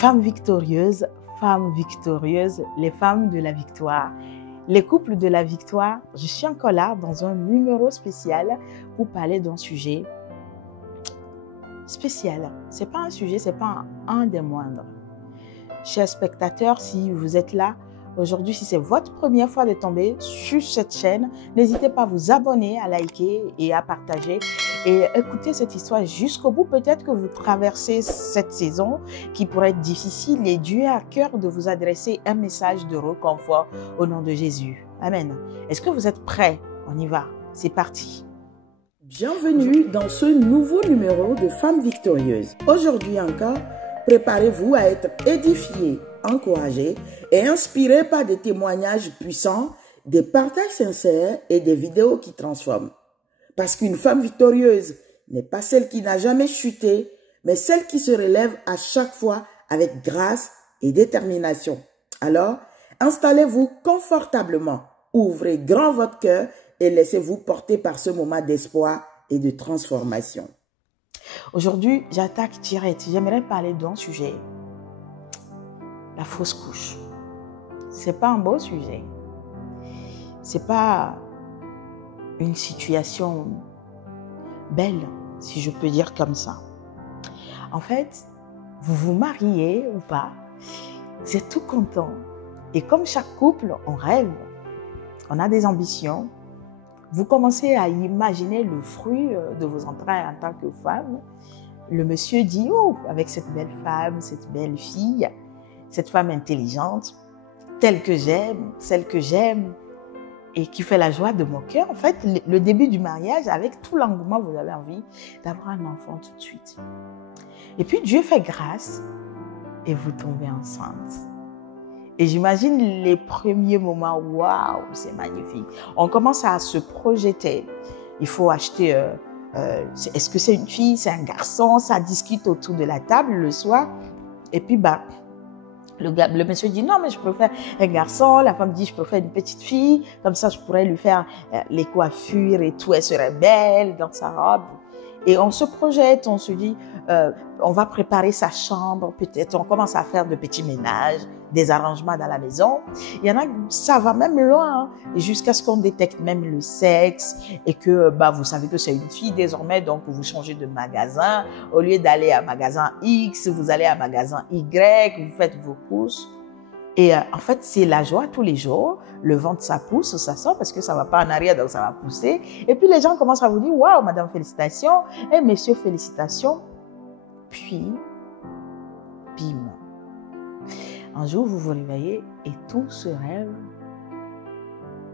Femmes victorieuses, les femmes de la victoire. Les couples de la victoire, je suis encore là dans un numéro spécial pour parler d'un sujet spécial. Ce n'est pas un sujet, ce n'est pas un des moindres. Chers spectateurs, si vous êtes là aujourd'hui, si c'est votre première fois de tomber sur cette chaîne, n'hésitez pas à vous abonner, à liker et à partager et écouter cette histoire jusqu'au bout. Peut-être que vous traversez cette saison qui pourrait être difficile et Dieu a à cœur de vous adresser un message de réconfort au nom de Jésus. Amen. Est-ce que vous êtes prêts? On y va. C'est parti. Bienvenue dans ce nouveau numéro de Femmes Victorieuses. Aujourd'hui encore, préparez-vous à être édifiés, encouragés et inspirés par des témoignages puissants, des partages sincères et des vidéos qui transforment. Parce qu'une femme victorieuse n'est pas celle qui n'a jamais chuté, mais celle qui se relève à chaque fois avec grâce et détermination. Alors, installez-vous confortablement, ouvrez grand votre cœur et laissez-vous porter par ce moment d'espoir et de transformation. Aujourd'hui, j'attaque direct. J'aimerais parler d'un sujet. La fausse couche. C'est pas un beau sujet. C'est pas une situation belle, si je peux dire comme ça. En fait, vous vous mariez ou pas, vous êtes tout content. Et comme chaque couple, on rêve, on a des ambitions. Vous commencez à imaginer le fruit de vos entrailles en tant que femme. Le monsieur dit, oh, avec cette belle femme, cette belle fille, cette femme intelligente, telle que j'aime, celle que j'aime, et qui fait la joie de mon cœur. En fait, le début du mariage, avec tout l'engouement, vous avez envie d'avoir un enfant tout de suite. Et puis, Dieu fait grâce et vous tombez enceinte. Et j'imagine les premiers moments, waouh, c'est magnifique. On commence à se projeter. Il faut acheter, est-ce que c'est une fille, c'est un garçon? Ça discute autour de la table le soir. Et puis, le monsieur dit, non, mais je préfère un garçon. La femme dit, je préfère une petite fille. Comme ça, je pourrais lui faire les coiffures et tout. Elle serait belle dans sa robe. Et on se projette, on se dit, on va préparer sa chambre, peut-être on commence à faire de petits ménages, des arrangements dans la maison. Il y en a, ça va même loin, hein, jusqu'à ce qu'on détecte même le sexe et que vous savez que c'est une fille désormais, donc vous changez de magasin. Au lieu d'aller à magasin X, vous allez à magasin Y, vous faites vos courses. Et en fait, c'est la joie tous les jours. Le ventre, ça pousse, ça sort parce que ça ne va pas en arrière, donc ça va pousser. Et puis, les gens commencent à vous dire, waouh, madame, félicitations. Et monsieur, félicitations. Puis, bim. Un jour, vous vous réveillez et tout ce rêve,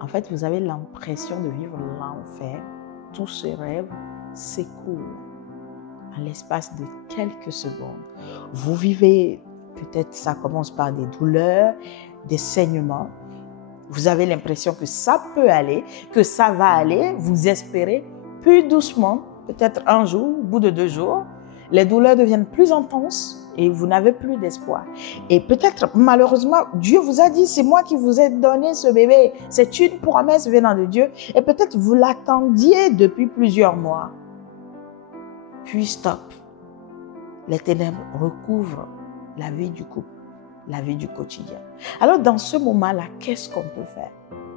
en fait, vous avez l'impression de vivre l'enfer. Tout ce rêve s'écoule en l'espace de quelques secondes. Vous vivez, peut-être ça commence par des douleurs, des saignements. Vous avez l'impression que ça peut aller, que ça va aller. Vous espérez, puis doucement, peut-être un jour, au bout de 2 jours, les douleurs deviennent plus intenses et vous n'avez plus d'espoir. Et peut-être, malheureusement, Dieu vous a dit, c'est moi qui vous ai donné ce bébé. C'est une promesse venant de Dieu. Et peut-être vous l'attendiez depuis plusieurs mois. Puis stop. Les ténèbres recouvrent la vie du couple, la vie du quotidien. Alors, dans ce moment-là, qu'est-ce qu'on peut faire?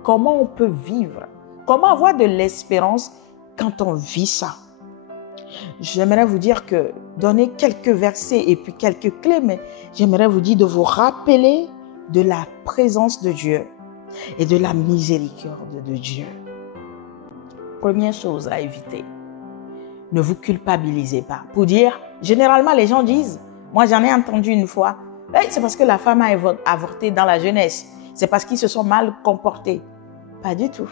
Comment on peut vivre? Comment avoir de l'espérance quand on vit ça? J'aimerais vous dire que, donner quelques versets et puis quelques clés, mais j'aimerais vous dire de vous rappeler de la présence de Dieu et de la miséricorde de Dieu. Première chose à éviter, ne vous culpabilisez pas. Pour dire, généralement les gens disent, moi j'en ai entendu une fois, hey, c'est parce que la femme a avorté dans la jeunesse, c'est parce qu'ils se sont mal comportés. Pas du tout.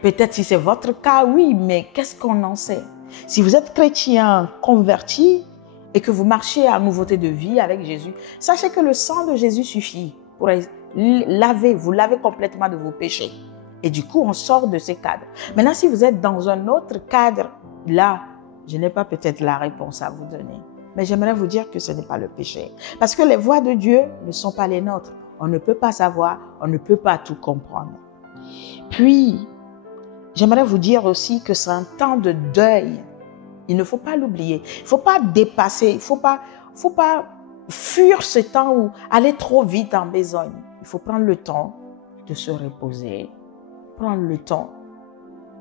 Peut-être si c'est votre cas, oui, mais qu'est-ce qu'on en sait? Si vous êtes chrétien converti et que vous marchez à nouveauté de vie avec Jésus, sachez que le sang de Jésus suffit pour vous laver complètement de vos péchés. Et du coup, on sort de ces cadres. Maintenant, si vous êtes dans un autre cadre, là, je n'ai pas peut-être la réponse à vous donner. Mais j'aimerais vous dire que ce n'est pas le péché. Parce que les voies de Dieu ne sont pas les nôtres. On ne peut pas savoir, on ne peut pas tout comprendre. Puis, j'aimerais vous dire aussi que c'est un temps de deuil. Il ne faut pas l'oublier. Il ne faut pas dépasser. Il ne faut pas faut pas fuir ce temps ou aller trop vite en besogne. Il faut prendre le temps de se reposer, prendre le temps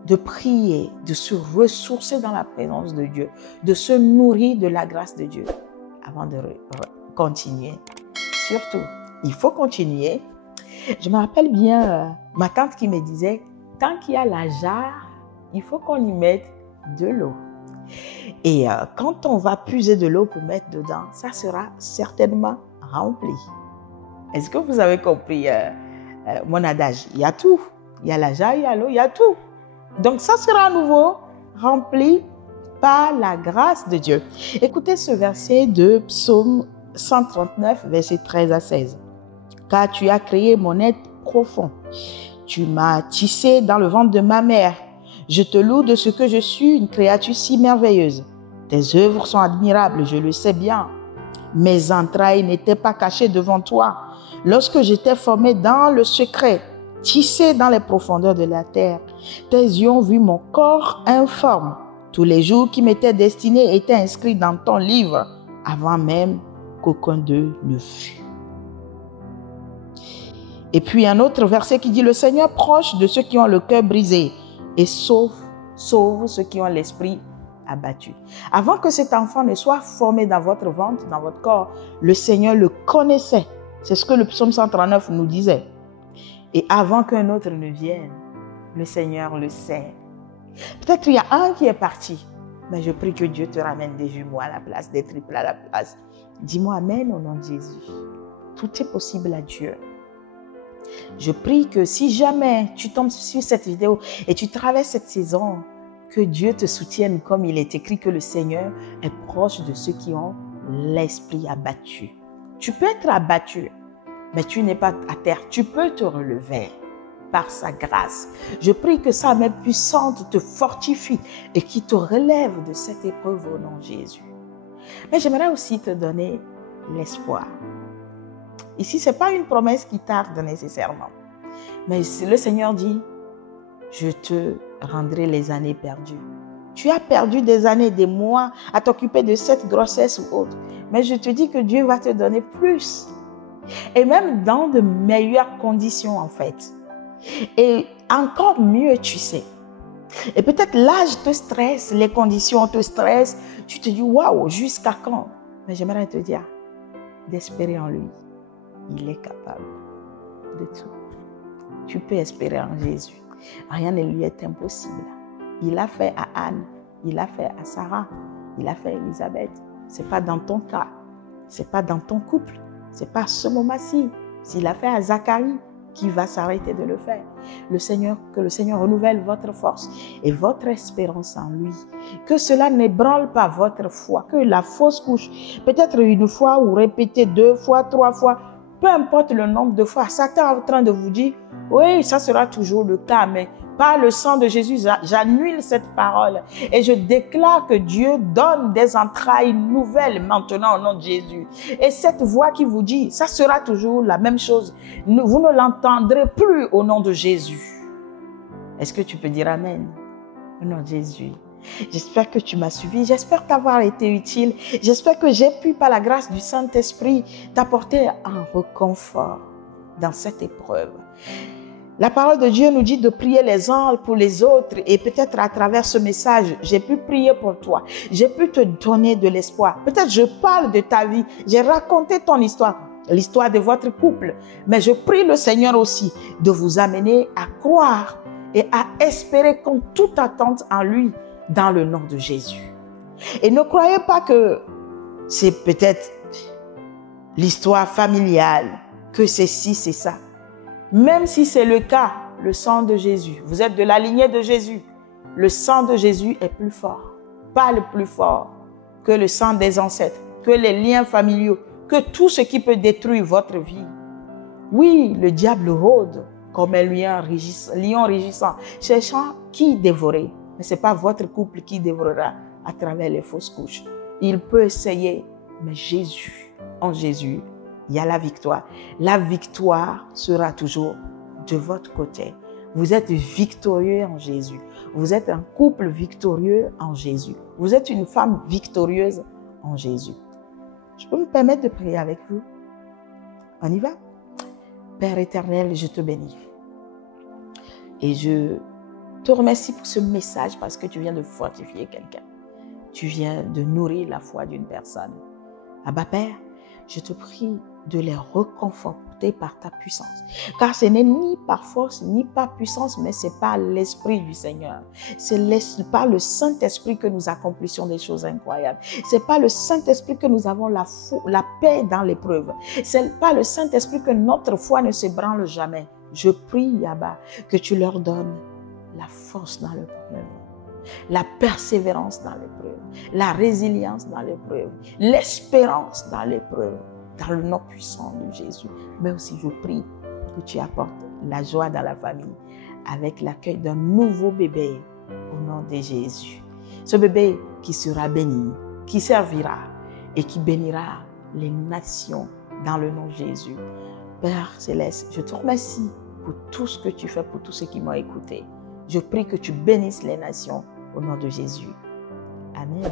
de prier, de se ressourcer dans la présence de Dieu, de se nourrir de la grâce de Dieu avant de continuer. Surtout, il faut continuer. Je me rappelle bien ma tante qui me disait, tant qu'il y a la jarre, il faut qu'on y mette de l'eau. Et quand on va puiser de l'eau pour mettre dedans, ça sera certainement rempli. Est-ce que vous avez compris mon adage? Il y a tout. Il y a la jarre, il y a l'eau, il y a tout. Donc ça sera à nouveau rempli par la grâce de Dieu. Écoutez ce verset de Psaume 139, versets 13 à 16. Car tu as créé mon être profond. Tu m'as tissé dans le ventre de ma mère. Je te loue de ce que je suis, une créature si merveilleuse. Tes œuvres sont admirables, je le sais bien. Mes entrailles n'étaient pas cachées devant toi. Lorsque j'étais formé dans le secret, tissé dans les profondeurs de la terre, tes yeux ont vu mon corps informe. Tous les jours qui m'étaient destinés étaient inscrits dans ton livre, avant même qu'aucun d'eux ne fût. Et puis un autre verset qui dit, le Seigneur proche de ceux qui ont le cœur brisé et sauve ceux qui ont l'esprit abattu. Avant que cet enfant ne soit formé dans votre ventre, dans votre corps, le Seigneur le connaissait. C'est ce que le psaume 139 nous disait. Et avant qu'un autre ne vienne, le Seigneur le sait. Peut-être qu'il y a un qui est parti, mais je prie que Dieu te ramène des jumeaux à la place, des triples à la place. Dis-moi amen au nom de Jésus. Tout est possible à Dieu. Je prie que si jamais tu tombes sur cette vidéo et tu traverses cette saison, que Dieu te soutienne comme il est écrit que le Seigneur est proche de ceux qui ont l'esprit abattu. Tu peux être abattu, mais tu n'es pas à terre. Tu peux te relever par sa grâce. Je prie que sa main puissante te fortifie et qui te relève de cette épreuve au nom de Jésus. Mais j'aimerais aussi te donner l'espoir. Ici, ce n'est pas une promesse qui tarde nécessairement. Mais le Seigneur dit, je te rendrai les années perdues. Tu as perdu des années, des mois à t'occuper de cette grossesse ou autre. Mais je te dis que Dieu va te donner plus. Et même dans de meilleures conditions en fait. Et encore mieux, tu sais. Et peut-être l'âge te stresse, les conditions te stressent. Tu te dis, waouh, jusqu'à quand? Mais j'aimerais te dire d'espérer en lui. Il est capable de tout. Tu peux espérer en Jésus. Rien ne lui est impossible. Il a fait à Anne, il a fait à Sarah, il a fait à Élisabeth. Ce n'est pas dans ton cas, ce n'est pas dans ton couple, ce n'est pas à ce moment-ci. S'il a fait à Zacharie, qui va s'arrêter de le faire? Que le Seigneur renouvelle votre force et votre espérance en lui. Que cela n'ébranle pas votre foi, que la fausse couche, peut-être une fois ou répétée 2 fois, 3 fois, peu importe le nombre de fois, Satan est en train de vous dire, oui, ça sera toujours le cas, mais par le sang de Jésus, j'annule cette parole et je déclare que Dieu donne des entrailles nouvelles maintenant au nom de Jésus. Et cette voix qui vous dit, ça sera toujours la même chose, vous ne l'entendrez plus au nom de Jésus. Est-ce que tu peux dire amen au nom de Jésus? J'espère que tu m'as suivi, j'espère t'avoir été utile, j'espère que j'ai pu par la grâce du Saint-Esprit t'apporter un réconfort dans cette épreuve. La parole de Dieu nous dit de prier les uns pour les autres et peut-être à travers ce message, j'ai pu prier pour toi, j'ai pu te donner de l'espoir. Peut-être je parle de ta vie, j'ai raconté ton histoire, l'histoire de votre couple, mais je prie le Seigneur aussi de vous amener à croire et à espérer comme toute attente en lui dans le nom de Jésus. Et ne croyez pas que c'est peut-être l'histoire familiale, que c'est ci, c'est ça. Même si c'est le cas, le sang de Jésus, vous êtes de la lignée de Jésus, le sang de Jésus est plus fort, pas le plus fort que le sang des ancêtres, que les liens familiaux, que tout ce qui peut détruire votre vie. Oui, le diable rôde comme un lion rugissant, cherchant qui dévorer. Mais ce n'est pas votre couple qui dévorera à travers les fausses couches. Il peut essayer, mais Jésus, en Jésus, il y a la victoire. La victoire sera toujours de votre côté. Vous êtes victorieux en Jésus. Vous êtes un couple victorieux en Jésus. Vous êtes une femme victorieuse en Jésus. Je peux me permettre de prier avec vous? On y va? Père éternel, je te bénis. Et je te remercie pour ce message parce que tu viens de fortifier quelqu'un. Tu viens de nourrir la foi d'une personne. Abba Père, je te prie de les reconforter par ta puissance. Car ce n'est ni par force, ni par puissance, mais c'est par l'Esprit du Seigneur. C'est par le Saint-Esprit que nous accomplissons des choses incroyables. C'est par le Saint-Esprit que nous avons la paix dans l'épreuve. C'est par le Saint-Esprit que notre foi ne s'ébranle jamais. Je prie, Abba, que tu leur donnes la force dans l'épreuve, la persévérance dans l'épreuve, la résilience dans l'épreuve, l'espérance dans l'épreuve, dans le nom puissant de Jésus. Mais aussi, je prie que tu apportes la joie dans la famille avec l'accueil d'un nouveau bébé au nom de Jésus. Ce bébé qui sera béni, qui servira et qui bénira les nations dans le nom de Jésus. Père Céleste, je te remercie pour tout ce que tu fais pour tous ceux qui m'ont écouté. Je prie que tu bénisses les nations au nom de Jésus. Amen.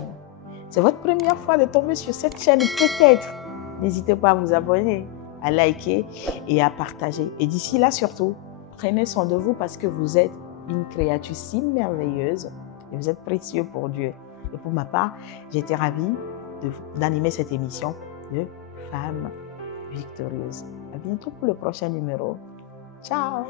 C'est votre première fois de tomber sur cette chaîne, peut-être. N'hésitez pas à vous abonner, à liker et à partager. Et d'ici là, surtout, prenez soin de vous parce que vous êtes une créature si merveilleuse et vous êtes précieux pour Dieu. Et pour ma part, j'ai été ravie d'animer cette émission de Femmes Victorieuses. À bientôt pour le prochain numéro. Ciao!